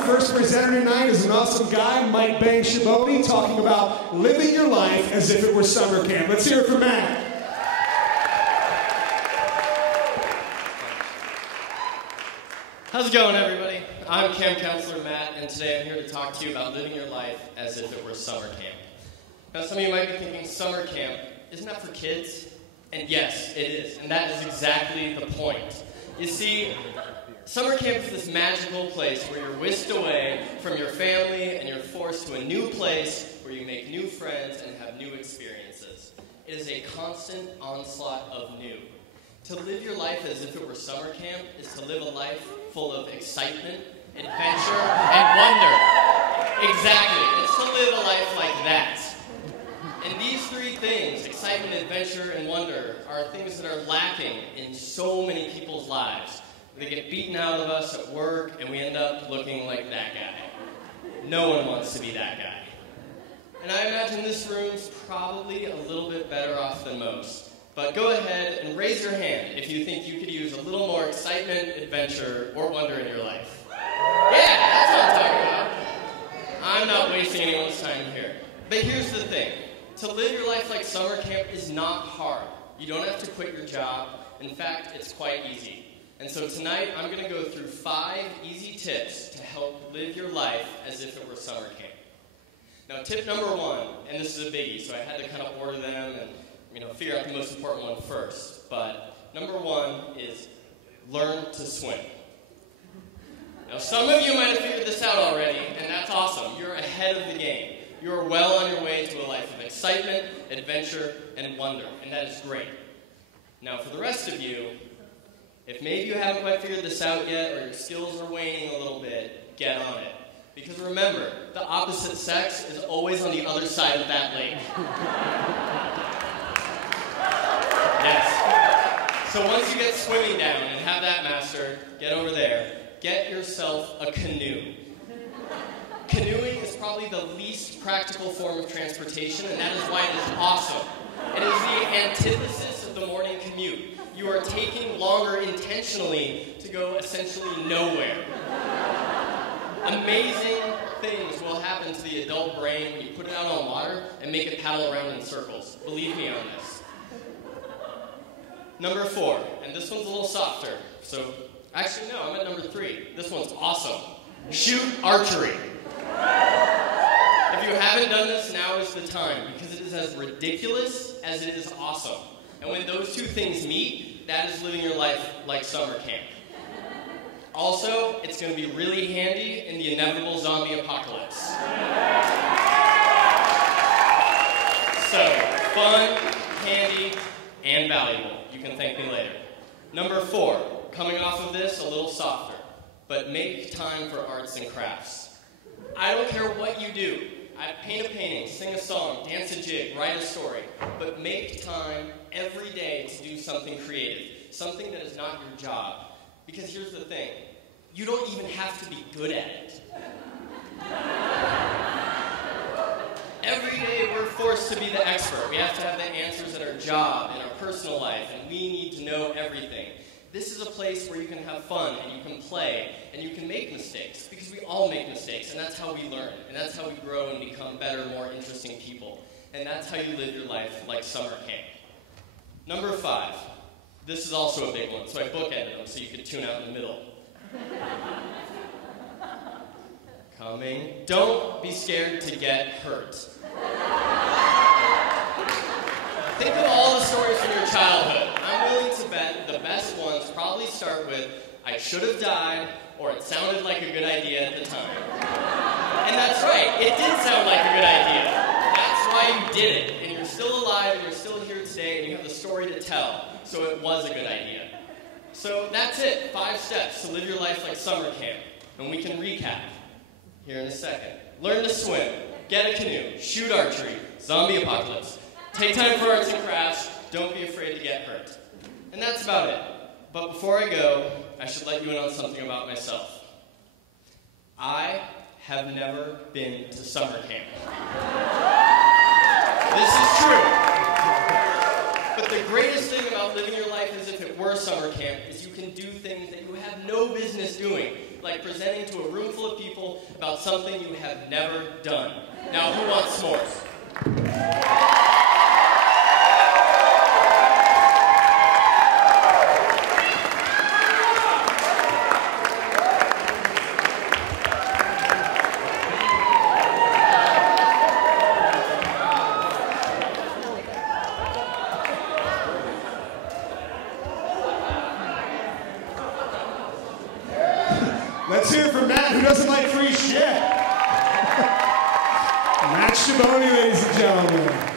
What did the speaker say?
Our first presenter tonight is an awesome guy, Mike Chiabotti, talking about living your life as if it were summer camp. Let's hear it from Matt. How's it going, everybody? I'm Camp Counselor Matt, and today I'm here to talk to you about living your life as if it were summer camp. Now, some of you might be thinking, summer camp, isn't that for kids? And yes, it is, and that is exactly the point. You see, summer camp is this magical place where you're whisked away from your family and you're forced to a new place where you make new friends and have new experiences. It is a constant onslaught of new. To live your life as if it were summer camp is to live a life full of excitement, adventure, and wonder. Exactly. It's to live a life like that. And these three things, excitement, adventure, and wonder, are things that are lacking in so many people's lives. They get beaten out of us at work, and we end up looking like that guy. No one wants to be that guy. And I imagine this room's probably a little bit better off than most. But go ahead and raise your hand if you think you could use a little more excitement, adventure, or wonder in your life. Yeah, that's what I'm talking about. I'm not wasting anyone's time here. But here's the thing. To live your life like summer camp is not hard. You don't have to quit your job. In fact, it's quite easy. And so tonight, I'm going to go through 5 easy tips to help live your life as if it were summer camp. Now, tip number 1, and this is a biggie, so I had to kind of order them and figure out the most important one first. But number 1 is learn to swim. Now, some of you might have figured this out already, and that's awesome. You're ahead of the game. You are well on your way to a life of excitement, adventure, and wonder, and that is great. Now, for the rest of you, if maybe you haven't quite figured this out yet, or your skills are waning a little bit, get on it. Because remember, the opposite sex is always on the other side of that lake. Yes. So once you get swimming down and have that mastered, get over there, get yourself a canoe. Canoeing is probably the least practical form of transportation, and that is why it is awesome. It is the antithesis of the morning commute. You are taking longer intentionally to go essentially nowhere. Amazing things will happen to the adult brain when you put it out on water and make it paddle around in circles. Believe me on this. Number 4, and this one's a little softer. So, actually no, I'm at number 3. This one's awesome. Shoot archery. If you haven't done this, now is the time, because it is as ridiculous as it is awesome. And when those two things meet, that is living your life like summer camp. Also, it's going to be really handy in the inevitable zombie apocalypse. So, fun, handy, and valuable. You can thank me later. Number 4, coming off of this, a little softer, but make time for arts and crafts. I don't care what you do. Paint a painting, sing a song, dance a jig, write a story, but make time every day to do something creative, something that is not your job. Because here's the thing, you don't even have to be good at it. Every day we're forced to be the expert. We have to have the answers at our job, in our personal life, and we need to know everything. This is a place where you can have fun, and you can play, and you can make mistakes, because we all make mistakes, and that's how we learn, and that's how we grow and become better, more interesting people. And that's how you live your life like summer camp. Number 5. This is also a big one, so I bookended them so you could tune out in the middle. Coming. Don't be scared to get hurt. Think of all the stories from your childhood. I'm willing to bet the best ones probably start with, I should have died, or it sounded like a good idea at the time. And that's right, it did sound like a good idea. That's why you did it, and you're still alive, and you're still here today, and you have the story to tell, so it was a good idea. So that's it, 5 steps to live your life like summer camp, and we can recap here in a second. Learn to swim, get a canoe, shoot archery, zombie apocalypse, take time for arts and crafts, don't be afraid to get hurt. And that's about it. But before I go, I should let you in on something about myself. I have never been to summer camp. This is true. But the greatest thing about living your life as if it were summer camp is you can do things that you have no business doing. like presenting to a room full of people about something you have never done. Now, who wants s'mores? Let's hear it from Matt, who doesn't like free shit. Matt Chiabotti, ladies and gentlemen.